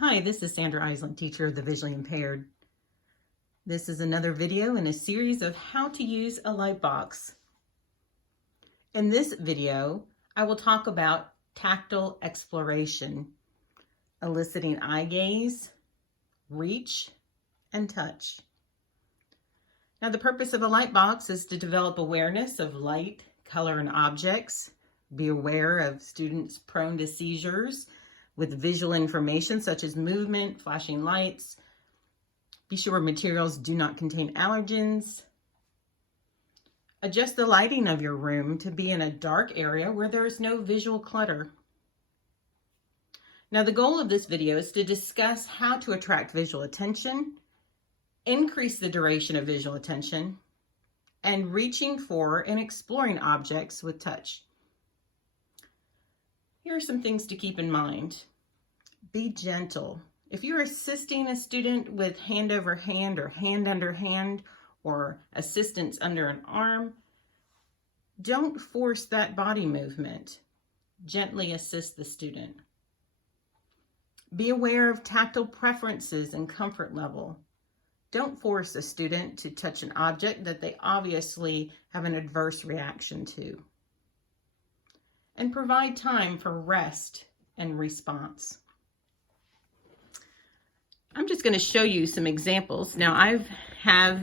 Hi, this is Sandra Island, teacher of the visually impaired. This is another video in a series of how to use a light box. In this video, I will talk about tactile exploration, eliciting eye gaze, reach, and touch. Now, the purpose of a light box is to develop awareness of light, color, and objects, be aware of students prone to seizures with visual information such as movement, flashing lights. Be sure materials do not contain allergens. Adjust the lighting of your room to be in a dark area where there is no visual clutter. Now, the goal of this video is to discuss how to attract visual attention, increase the duration of visual attention, and reaching for and exploring objects with touch. Here are some things to keep in mind. Be gentle. If you're assisting a student with hand over hand or hand under hand or assistance under an arm, don't force that body movement. Gently assist the student. Be aware of tactile preferences and comfort level. Don't force a student to touch an object that they obviously have an adverse reaction to. And provide time for rest and response. I'm just going to show you some examples. Now,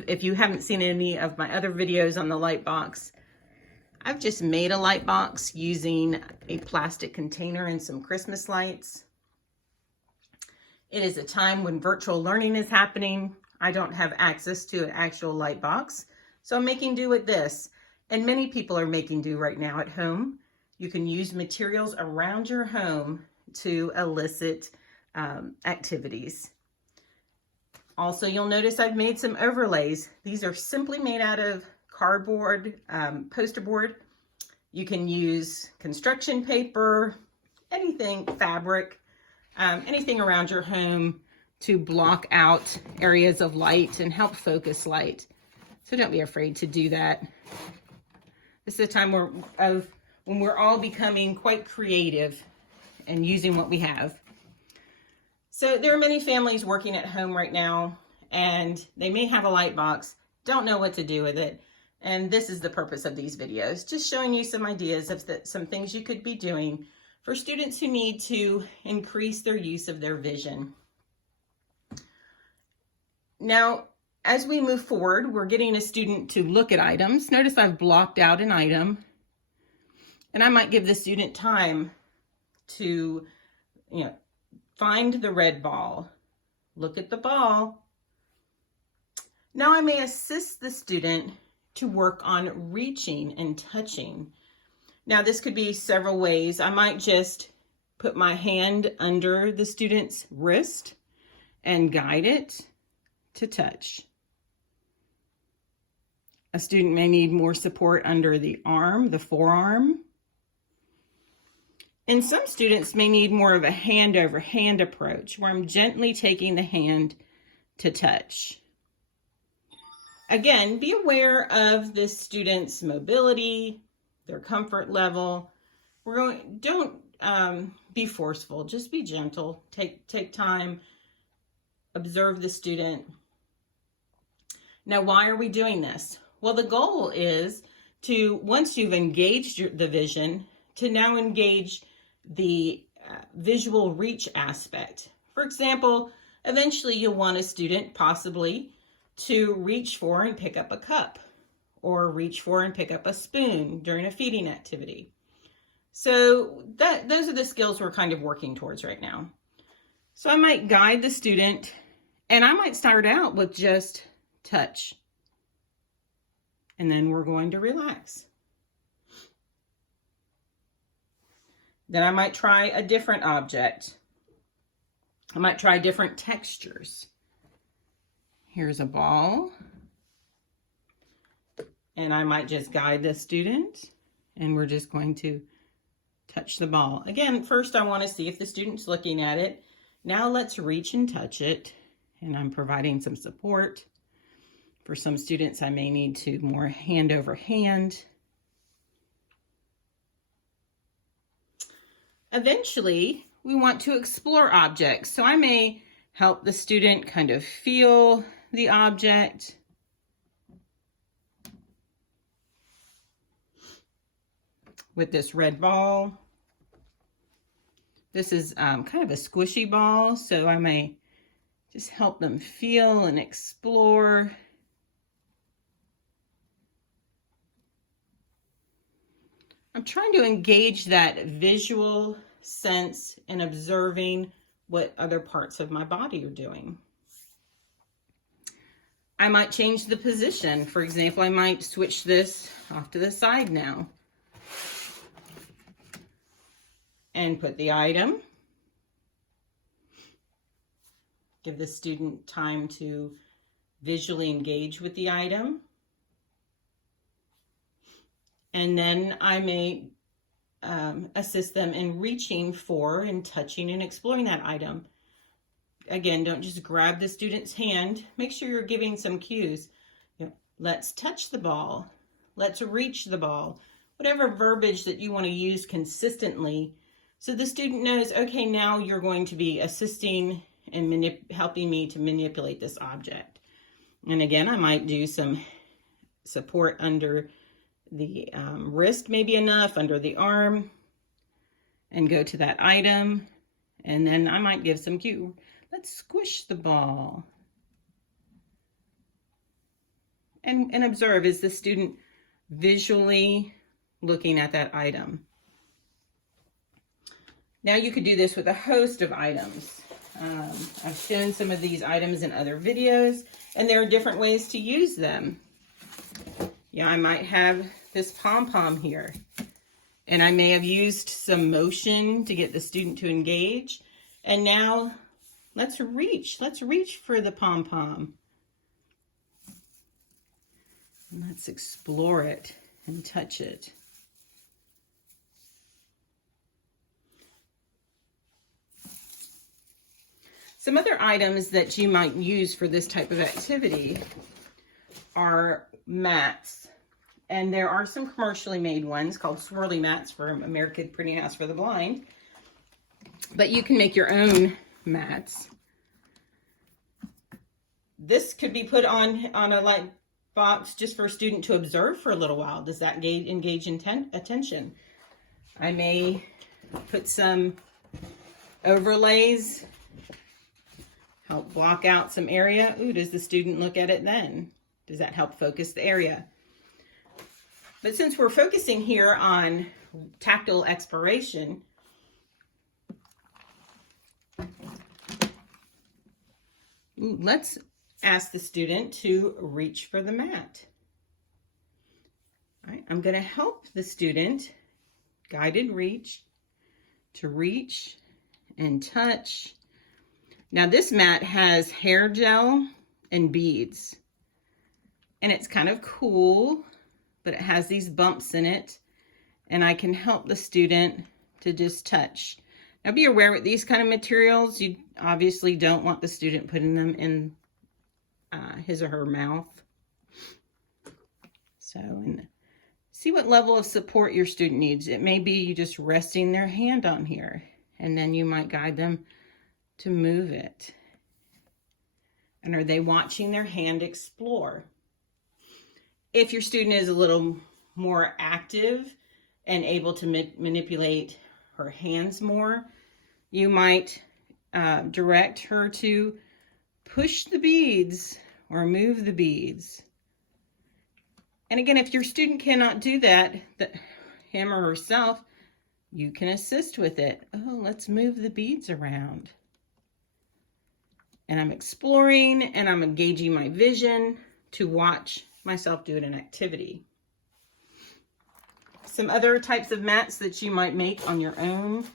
if you haven't seen any of my other videos on the light box, I've just made a light box using a plastic container and some Christmas lights. It is a time when virtual learning is happening. I don't have access to an actual light box, so I'm making do with this. And many people are making do right now at home. You can use materials around your home to elicit activities. Also, you'll notice I've made some overlays. These are simply made out of cardboard, poster board. You can use construction paper, anything, fabric, anything around your home to block out areas of light and help focus light. So don't be afraid to do that. This is a time when we're all becoming quite creative and using what we have. So there are many families working at home right now, and they may have a light box, don't know what to do with it. And this is the purpose of these videos, just showing you some ideas of some things you could be doing for students who need to increase their use of their vision. Now, as we move forward, we're getting a student to look at items. Notice I've blocked out an item. And I might give the student time to, find the red ball, look at the ball. Now I may assist the student to work on reaching and touching. Now this could be several ways. I might just put my hand under the student's wrist and guide it to touch. A student may need more support under the arm, the forearm. And some students may need more of a hand over hand approach where I'm gently taking the hand to touch. Again, be aware of the student's mobility, their comfort level. Don't be forceful, just be gentle. Take time, observe the student. Now, why are we doing this? Well, the goal is to, once you've engaged the vision, to now engage the visual reach aspect. For example, eventually you'll want a student possibly to reach for and pick up a cup or reach for and pick up a spoon during a feeding activity. So those are the skills we're kind of working towards right now. So I might guide the student, and I might start out with just touch. And then we're going to relax. Then I might try a different object. I might try different textures. Here's a ball. And I might just guide the student, and we're just going to touch the ball. Again, first I want to see if the student's looking at it. Now let's reach and touch it. And I'm providing some support. For some students, I may need to more hand over hand. Eventually, we want to explore objects. So I may help the student kind of feel the object. With this red ball. This is kind of a squishy ball, so I may just help them feel and explore. I'm trying to engage that visual sense in observing what other parts of my body are doing. I might change the position. For example, I might switch this off to the side now and put the item. Give the student time to visually engage with the item. And then I may assist them in reaching for and touching and exploring that item. Again, don't just grab the student's hand. Make sure you're giving some cues. You know, let's touch the ball. Let's reach the ball. Whatever verbiage that you want to use consistently, so the student knows, okay, now you're going to be assisting and helping me to manipulate this object. And again, I might do some support under the wrist, maybe enough, under the arm, and go to that item. And then I might give some cue. Let's squish the ball. And observe, is the student visually looking at that item? Now you could do this with a host of items. I've shown some of these items in other videos, and there are different ways to use them. Yeah, I might have this pom-pom here, and I may have used some motion to get the student to engage. And now let's reach for the pom-pom. And let's explore it and touch it. Some other items that you might use for this type of activity are mats. And there are some commercially made ones called swirly mats from American Printing House for the Blind. But you can make your own mats. This could be put on a light box just for a student to observe for a little while. Does that engage attention? I may put some overlays, help block out some area. Ooh, does the student look at it then? Does that help focus the area? But since we're focusing here on tactile exploration, let's ask the student to reach for the mat. All right, I'm going to help the student, guided reach, to reach and touch. Now this mat has hair gel and beads, and it's kind of cool, but it has these bumps in it, and I can help the student to just touch. Now be aware with these kind of materials, you obviously don't want the student putting them in his or her mouth. So, and see what level of support your student needs. It may be you just resting their hand on here, and then you might guide them to move it. And are they watching their hand explore? If your student is a little more active and able to manipulate her hands more, you might direct her to push the beads or move the beads. And again, if your student cannot do that, him or herself, you can assist with it. Oh, let's move the beads around. And I'm exploring and I'm engaging my vision to watch myself do an activity. Some other types of mats that you might make on your own.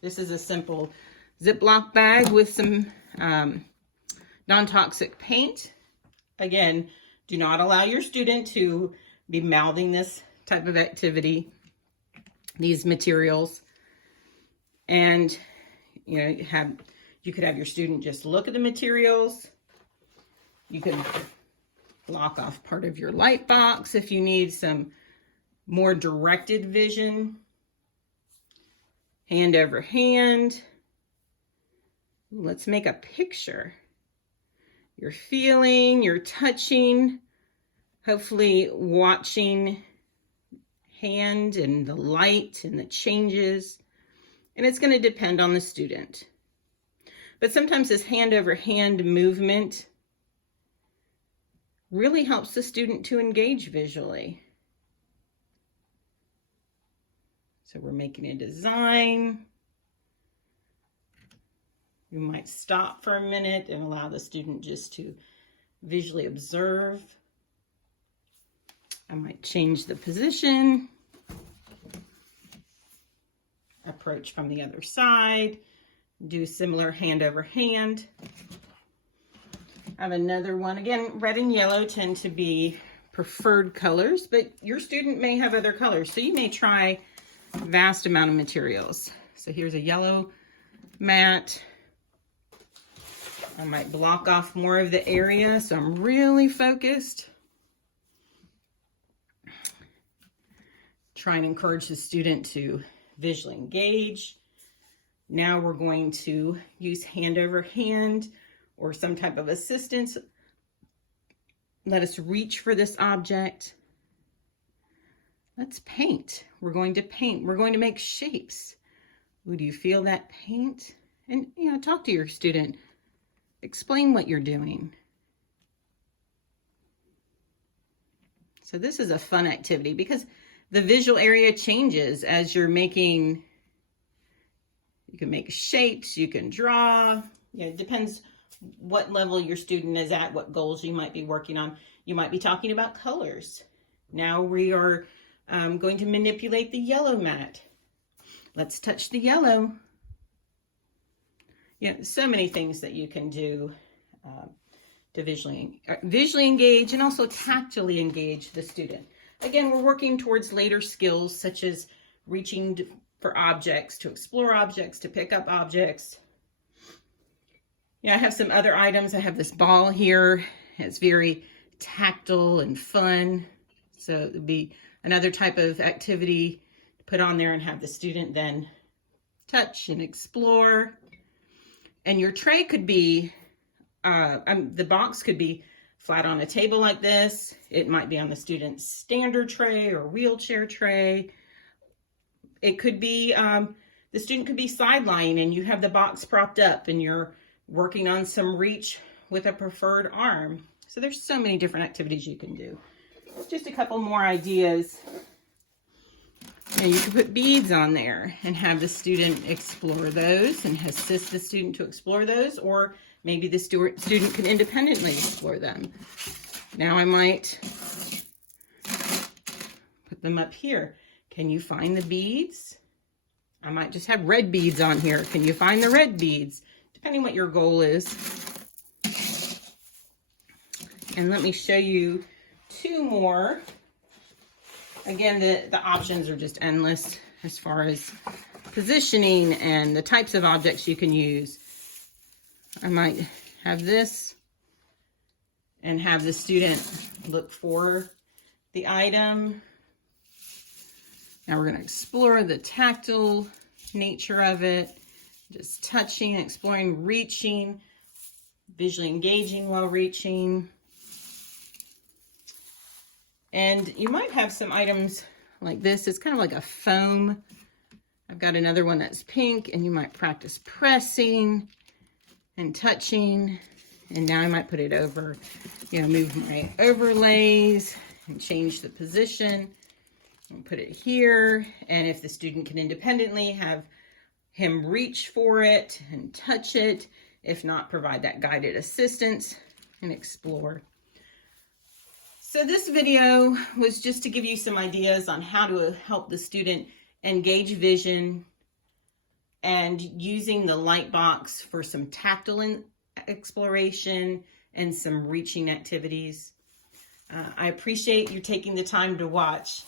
This is a simple Ziploc bag with some non-toxic paint. Again, do not allow your student to be mouthing this type of activity, these materials. And you know, you could have your student just look at the materials. You could block off part of your light box if you need some more directed vision. Hand over hand. Let's make a picture. You're feeling, you're touching, hopefully watching hand and the light and the changes. And it's going to depend on the student. But sometimes this hand over hand movement really helps the student to engage visually. So we're making a design. You might stop for a minute and allow the student just to visually observe. I might change the position. Approach from the other side. Do similar hand over hand. I have another one. Again, red and yellow tend to be preferred colors, but your student may have other colors. So you may try a vast amount of materials. So here's a yellow mat. I might block off more of the area so I'm really focused. Try and encourage the student to visually engage. Now we're going to use hand over hand or some type of assistance. Let us reach for this object. Let's paint. We're going to paint. We're going to make shapes. Ooh, do you feel that paint? And, talk to your student. Explain what you're doing. So this is a fun activity because the visual area changes as you're making. You can make shapes, you can draw. It depends what level your student is at, what goals you might be working on. You might be talking about colors. Now we are going to manipulate the yellow mat. Let's touch the yellow. So many things that you can do to visually engage and also tactily engage the student. Again, we're working towards later skills such as reaching for objects, to explore objects, to pick up objects. I have some other items. I have this ball here. It's very tactile and fun. So it would be another type of activity to put on there and have the student then touch and explore. And your tray could be, the box could be flat on a table like this. It might be on the student's standard tray or wheelchair tray. It could be, the student could be sidelining and you have the box propped up and you're working on some reach with a preferred arm. So there's so many different activities you can do. Just a couple more ideas. You can put beads on there and have the student explore those and assist the student to explore those, or maybe the student can independently explore them. Now I might put them up here. Can you find the beads? I might just have red beads on here. Can you find the red beads? Depending what your goal is. And let me show you two more. Again, the options are just endless as far as positioning and the types of objects you can use. I might have this and have the student look for the item. Now we're going to explore the tactile nature of it, just touching, exploring, reaching, visually engaging while reaching. And you might have some items like this. It's kind of like a foam. I've got another one that's pink, and you might practice pressing and touching. And now I might put it over, move my overlays and change the position and put it here. And if the student can independently have him reach for it and touch it, if not, provide that guided assistance and explore. So this video was just to give you some ideas on how to help the student engage vision and using the light box for some tactile exploration and some reaching activities. I appreciate you taking the time to watch.